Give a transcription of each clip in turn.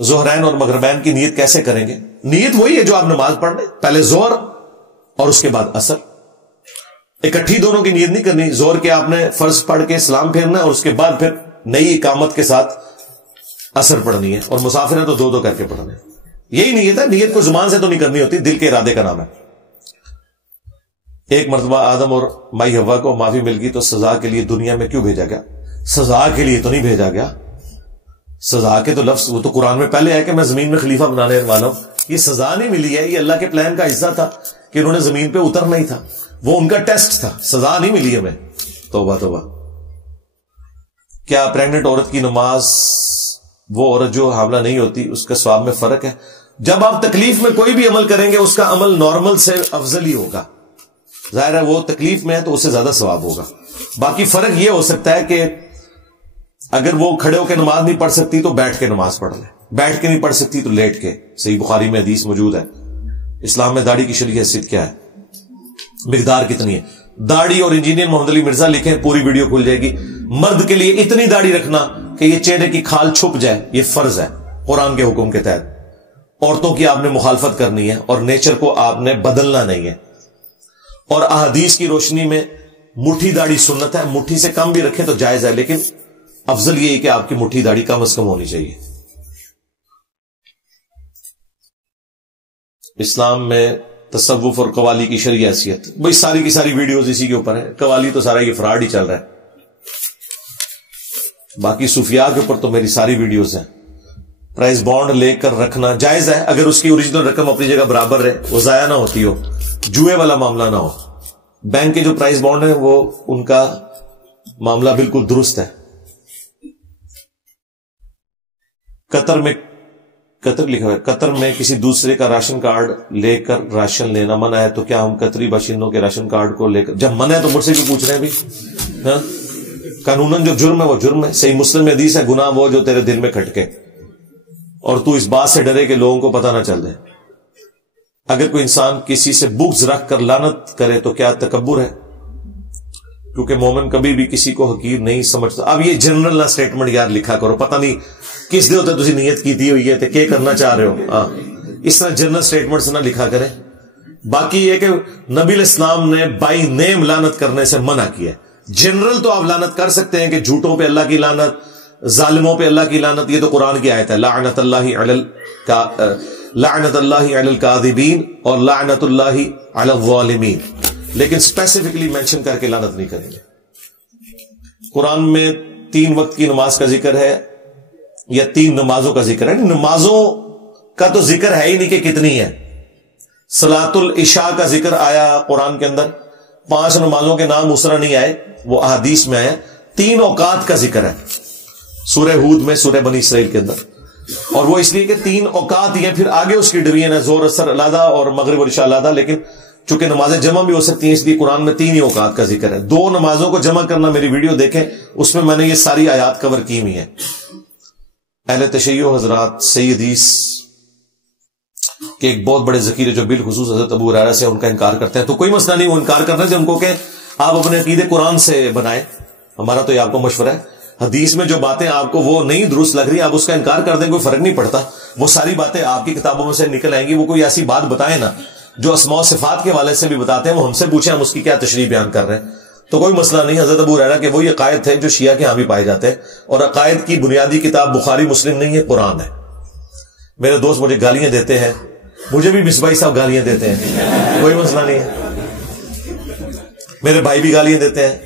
ظہرین اور مغربین کی نیت کیسے کریں گے؟ نیت وہی ہے جو آپ نماز پڑھ لیں، پہلے ظہر اور اس کے بعد عصر، اکٹھی دونوں کی نیت نہیں کرنی. ظہر کے آپ نے فرض پڑھ کے سلام پھیرنا ہے اور اس کے بعد پھر نئی اقامت کے ساتھ عصر پڑھنی ہے، اور مسافر ہیں تو دو دو کر کے پڑھنے. یہی نیت ہے. نیت کو زبان سے تو نہیں کرنی ہوتی، دل کے ارادے کا نام ہے. ایک مرتبہ آدم اور مائی حوا کو معافی مل گئی تو سزا کے لیے دنیا میں کیوں بھیجا گیا؟ سزا کے لیے تو نہیں بھیجا گیا. سزا کے تو لفظ وہ تو قرآن میں پہلے ہے کہ میں زمین میں خلیفہ بنانے والا ہوں. یہ سزا نہیں ملی ہے، یہ اللہ کے پلان کا حصہ تھا کہ انہوں نے زمین پہ اترنا ہی تھا، وہ ان کا ٹیسٹ تھا. سزا نہیں ملی ہمیں. توبہ توبہ. کیا پریگننٹ عورت کی نماز وہ عورت جو حاملہ نہیں ہوتی اس کا ثواب میں فرق ہے؟ جب آپ تکلیف میں کوئی بھی عمل کریں گے اس کا عمل نارمل سے افضل ہی ہوگا. ظاہر ہے وہ تکلیف میں ہے تو اس سے زیادہ ثواب ہوگا. باقی فرق یہ ہو سکتا ہے کہ اگر وہ کھڑے ہو کے نماز نہیں پڑھ سکتی تو بیٹھ کے نماز پڑھ لے، بیٹھ کے نہیں پڑھ سکتی تو لیٹ کے. صحیح بخاری میں حدیث موجود ہے. اسلام میں داڑھی کی شرعی حیثیت کیا ہے، مقدار کتنی ہے؟ داڑھی اور انجینئر محمد علی مرزا لکھیں، پوری ویڈیو کھل جائے گی. مرد کے لیے اتنی داڑھی رکھنا کہ یہ چہرے کی کھال چھپ جائے، یہ فرض ہے قرآن کے حکم کے تحت. عورتوں کی آپ نے مخالفت کرنی ہے اور نیچر کو آپ نے بدلنا نہیں ہے. اور احادیث کی روشنی میں مٹھی داڑھی سنت ہے، مٹھی سے کم بھی رکھیں تو جائز ہے، لیکن افضل یہی کہ آپ کی مٹھی داڑھی کم از کم ہونی چاہیے. اسلام میں تصوف اور قوالی کی شرعی حیثیت، بھائی ساری کی ساری ویڈیوز اسی کے اوپر ہیں. قوالی تو سارا یہ فراڈ ہی چل رہا ہے. باقی صوفیاء کے اوپر تو میری ساری ویڈیوز ہیں. پرائز بانڈ لے کر رکھنا جائز ہے اگر اس کی اوریجنل رقم اپنی جگہ برابر رہے، وہ ضائع نہ ہوتی ہو، جوئے والا معاملہ نہ ہو. بینک کے جو پرائز بانڈ ہیں وہ ان کا معاملہ بالکل درست ہے. قطر لکھا ہوا ہے، قطر میں کسی دوسرے کا راشن کارڈ لے کر راشن لینا منع ہے، تو کیا ہم قطری باشندوں کے راشن کارڈ کو لے کر، جب منع ہے تو مجھ سے کیوں پوچھ رہے ہیں بھی؟ ہاں قانوناً جو جرم ہے وہ جرم ہے. صحیح مسلم میں حدیث ہے، گناہ وہ جو تیرے دل میں کھٹکے اور تو اس بات سے ڈرے کہ لوگوں کو پتہ نہ چل جائے. اگر کوئی انسان کسی سے بغض رکھ کر لعنت کرے تو کیا تکبر ہے؟ کیونکہ مومن کبھی بھی کسی کو حقیر نہیں سمجھتا. اب یہ جنرل نہ سٹیٹمنٹ یار لکھا کرو، پتہ نہیں کس دے ہوتا تسی نیت کی تھی ہوئی ہے کہ کرنا چاہ رہے ہو. اس طرح جنرل سٹیٹمنٹ سے نہ لکھا کریں. باقی یہ کہ نبی علیہ السلام نے بائی نیم لعنت کرنے سے منع کیا ہے. جنرل تو آپ لعنت کر سکتے ہیں کہ جھوٹوں پہ اللہ کی لعنت، ظالموں پہ اللہ کی لعنت، یہ تو قرآن کی آیت ہے، لعنت اللہ علی الکاذبین اور لعنت اللہ علی الظالمین، لیکن اسپیسیفکلی مینشن کر کے لعنت نہیں کریں گے. قرآن میں 3 وقت کی نماز کا ذکر ہے یا 3 نمازوں کا ذکر ہے؟ نمازوں کا تو ذکر ہے ہی نہیں کہ کتنی ہے. صلاۃ العشاء کا ذکر آیا قرآن کے اندر، 5 نمازوں کے نام اسرا نہیں آئے، وہ احادیث میں آئے. 3 اوقات کا ذکر ہے سورہ ہود میں، سورہ بنی اسرائیل کے اندر، اور وہ اس لیے کہ 3 اوقات ہی ہیں، پھر آگے اس کی ڈویژن ہے، ظہر اثر علیحدہ اور مغرب اور عشاء علیحدہ، لیکن چونکہ نمازیں جمع بھی ہو سکتی ہیں اس لیے قرآن میں 3 ہی اوقات کا ذکر ہے. 2 نمازوں کو جمع کرنا، میری ویڈیو دیکھیں، اس میں نے یہ ساری آیات کور کی ہوئی ہیں. اہل تشیع حضرات صحیح حدیث کہ ایک بہت بڑے ذخیرے جو بالخصوص حضرت ابو ہریرہ سے ان کا انکار کرتے ہیں، تو کوئی مسئلہ نہیں وہ انکار کرنے سے، ان کو کہ آپ اپنے عقیدے قرآن سے بنائیں. ہمارا تو یہ آپ کو مشورہ ہے، حدیث میں جو باتیں آپ کو وہ نہیں درست لگ رہی آپ اس کا انکار کر دیں، کوئی فرق نہیں پڑتا. وہ ساری باتیں آپ کی کتابوں میں سے نکل آئیں گی. وہ کوئی ایسی بات بتائیں نا جو اسماء و صفات کے حوالے سے بھی بتاتے ہیں، وہ ہم سے پوچھیں، ہم اس کی کیا تشریح بیان کر رہے ہیں، تو کوئی مسئلہ نہیں. حضرت ابو ہریرہ کے وہی عقائد تھے جو شیعہ کے ہاں بھی پائے جاتے ہیں، اور عقائد کی بنیادی کتاب بخاری مسلم نہیں ہے، قرآن ہے. میرے دوست مجھے گالیاں دیتے ہیں، مجھے بھی مصباحی صاحب گالیاں دیتے ہیں، کوئی مسئلہ نہیں ہے. میرے بھائی بھی گالیاں دیتے ہیں،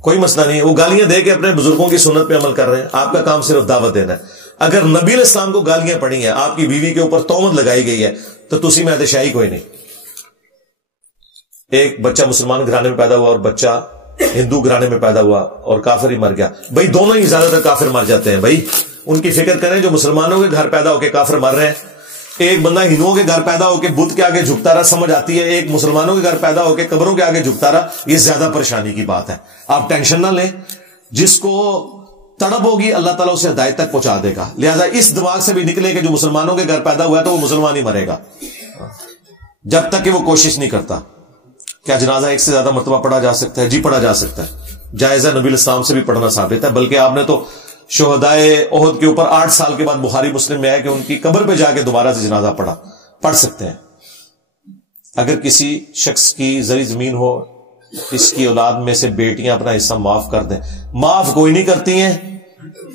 کوئی مسئلہ نہیں ہے. وہ گالیاں دے کے اپنے بزرگوں کی سنت پہ عمل کر رہے ہیں، آپ کا کام صرف دعوت دینا ہے. اگر نبی علیہ السلام کو گالیاں پڑی ہیں، آپ کی بیوی کے اوپر تہمت لگائی گئی ہے، تو تسی میں شاہی کوئی نہیں. ایک بچہ مسلمان گھرانے میں پیدا ہوا اور بچہ ہندو گھرانے میں پیدا ہوا اور کافر ہی مر گیا. بھائی دونوں ہی زیادہ تر کافر مر جاتے ہیں. بھائی ان کی فکر کریں جو مسلمانوں کے گھر پیدا ہو کے کافر مر رہے ہیں. ایک بندہ ہندوؤں کے گھر پیدا ہو کے بت کے آگے جھکتا رہا، سمجھ آتی ہے. ایک مسلمانوں کے گھر پیدا ہو کے قبروں کے آگے جھکتا رہا، یہ زیادہ پریشانی کی بات ہے. آپ ٹینشن نہ لیں، جس کو تڑپ ہوگی اللہ تعالیٰ اسے ہدایت تک پہنچا دے گا. لہذا اس دماغ سے بھی نکلے کہ جو مسلمانوں کے گھر پیدا ہوا ہے تو وہ مسلمان ہی مرے گا، جب تک کہ وہ کوشش نہیں کرتا. کیا جنازہ 1 سے زیادہ مرتبہ پڑھا جا سکتا ہے؟ جی پڑھا جا سکتا ہے، جائز ہے. نبی علیہ السلام سے بھی پڑھنا ثابت ہے. بلکہ آپ نے تو شہدائے احد کے اوپر 8 سال کے بعد بخاری مسلم میں ہے کہ ان کی قبر پہ جا کے دوبارہ سے جنازہ پڑھ سکتے ہیں. اگر کسی شخص کی زرعی زمین ہو, اس کی اولاد میں سے بیٹیاں اپنا حصہ معاف کر دیں, معاف کوئی نہیں کرتی ہیں,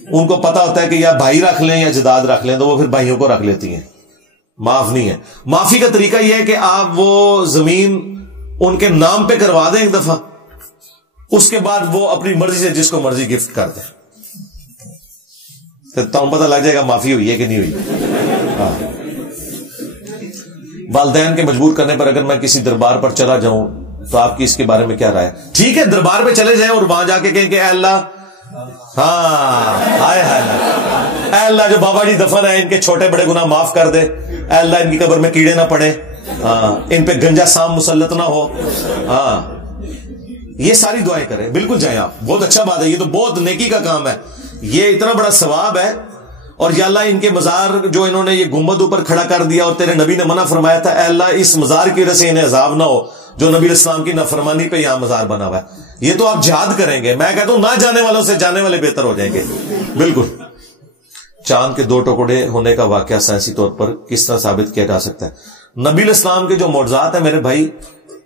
ان کو پتا ہوتا ہے کہ یا بھائی رکھ لیں یا جداد رکھ لیں, تو وہ پھر بھائیوں کو رکھ لیتی ہیں, معاف نہیں ہے. معافی کا طریقہ یہ ہے کہ آپ وہ زمین ان کے نام پہ کروا دیں ایک دفعہ, اس کے بعد وہ اپنی مرضی سے جس کو مرضی گفٹ کر دیں, تو پتہ لگ جائے گا معافی ہوئی ہے کہ نہیں ہوئی. والدین کے مجبور کرنے پر اگر میں کسی دربار پر چلا جاؤں تو آپ کی اس کے بارے میں کیا رائے ہے؟ ٹھیک ہے, دربار پہ چلے جائیں اور وہاں جا کے کہیں کہ اے اللہ, ہائے اے اللہ جو بابا جی دفن ہے ان کے چھوٹے بڑے گناہ معاف کر دے, اے اللہ ان کی قبر میں کیڑے نہ پڑے, ان پہ گنجا سام مسلط نہ ہو. یہ ساری دعائیں کریں, بالکل جائیں آپ, بہت اچھا بات ہے, یہ تو بہت نیکی کا کام ہے, یہ اتنا بڑا ثواب ہے. اور یا اللہ ان کے مزار جو انہوں نے یہ گنبد اوپر کھڑا کر دیا اور تیرے نبی نے منع فرمایا تھا, اے اللہ اس مزار کی وجہ سے انہیں عذاب نہ ہو جو نبی اسلام کی نافرمانی پہ یہاں مزار بنا ہوا ہے. یہ تو آپ جہاد کریں گے, میں کہتا ہوں نہ جانے والوں سے جانے والے بہتر ہو جائیں گے. بالکل. چاند کے 2 ٹکڑے ہونے کا واقعہ سائنسی طور پر کس طرح ثابت کیا جا سکتا ہے؟ نبی اسلام کے جو معجزات ہیں میرے بھائی,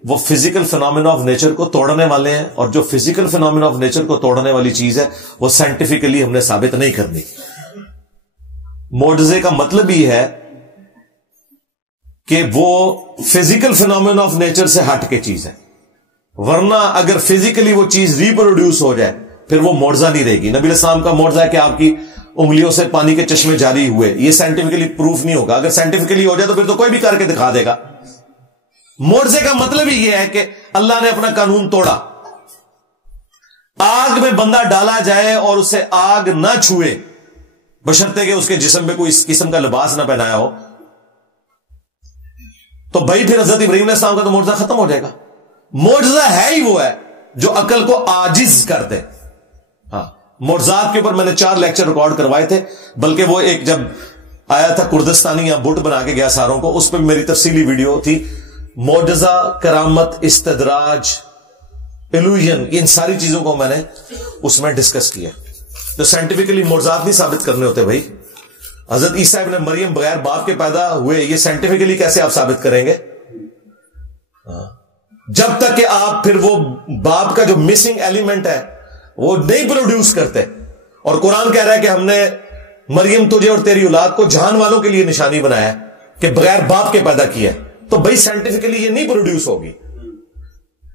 وہ فزیکل فینومینا آف نیچر کو توڑنے والے ہیں, اور جو فزیکل فینومینا آف نیچر کو توڑنے والی چیز ہے وہ سائنٹیفکلی ہم نے ثابت نہیں کرنی. معجزے کا مطلب ہی ہے کہ وہ فزیکل فینومینا آف نیچر سے ہٹ کے چیز ہے, ورنہ اگر فزیکلی وہ چیز ریپروڈیوس ہو جائے پھر وہ معجزہ نہیں رہے گی. نبی السلام کا معجزہ ہے کہ آپ کی انگلیوں سے پانی کے چشمے جاری ہوئے, یہ سائنٹیفکلی پروف نہیں ہوگا. اگر سائنٹیفکلی ہو جائے تو پھر تو کوئی بھی کر کے دکھا دے گا. معجزے کا مطلب ہی یہ ہے کہ اللہ نے اپنا قانون توڑا. آگ میں بندہ ڈالا جائے اور اسے آگ نہ چھوئے بشرطے کہ اس کے جسم میں کوئی اس قسم کا لباس نہ پہنایا ہو, تو بھائی پھر حضرت ابراہیم علیہ السلام کا تو معجزہ ختم ہو جائے گا. معجزہ ہے ہی وہ ہے جو عقل کو عاجز کر دے. معجزات کے اوپر میں نے 4 لیکچر ریکارڈ کروائے تھے, بلکہ وہ ایک جب آیا تھا کردستانی یا بٹ بنا کے گیا ساروں کو, اس پہ میری تفصیلی ویڈیو تھی. معجزہ, کرامت, استدراج, ایلوژن, ان ساری چیزوں کو میں نے اس میں ڈسکس کیا. تو سائنٹیفکلی معجزات نہیں ثابت کرنے ہوتے بھائی. حضرت عیسیٰ ابن مریم بغیر باپ کے پیدا ہوئے, یہ سائنٹیفکلی کیسے آپ ثابت کریں گے؟ جب تک کہ آپ پھر وہ باپ کا جو مسنگ ایلیمنٹ ہے وہ نہیں پروڈیوس کرتے. اور قرآن کہہ رہا ہے کہ ہم نے مریم تجھے اور تیری اولاد کو جہان والوں کے لیے نشانی بنایا کہ بغیر باپ کے پیدا کیا. تو بھائی سائنٹیفکلی یہ نہیں پروڈیوس ہوگی.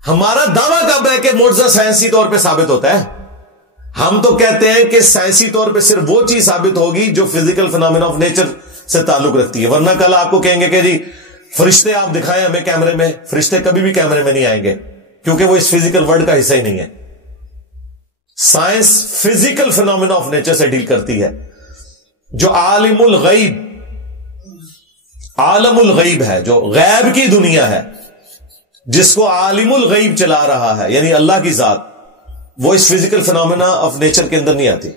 ہمارا دعویٰ کب ہے کہ معجزہ سائنسی طور پہ ثابت ہوتا ہے؟ ہم تو کہتے ہیں کہ سائنسی طور پہ صرف وہ چیز ثابت ہوگی جو فزیکل فینومینا آف نیچر سے تعلق رکھتی ہے. ورنہ کل آپ کو کہیں گے کہ جی فرشتے آپ دکھائیں ہمیں کیمرے میں, فرشتے کبھی بھی کیمرے میں نہیں آئیں گے کیونکہ وہ اس فزیکل ورلڈ کا حصہ ہی نہیں ہے. Science physical phenomena of nature سے ڈیل کرتی ہے. جو عالم الغیب, عالم الغیب ہے, جو غیب کی دنیا ہے, جس کو عالم الغیب چلا رہا ہے یعنی اللہ کی ذات, وہ اس فزیکل فینومینا آف نیچر کے اندر نہیں آتی.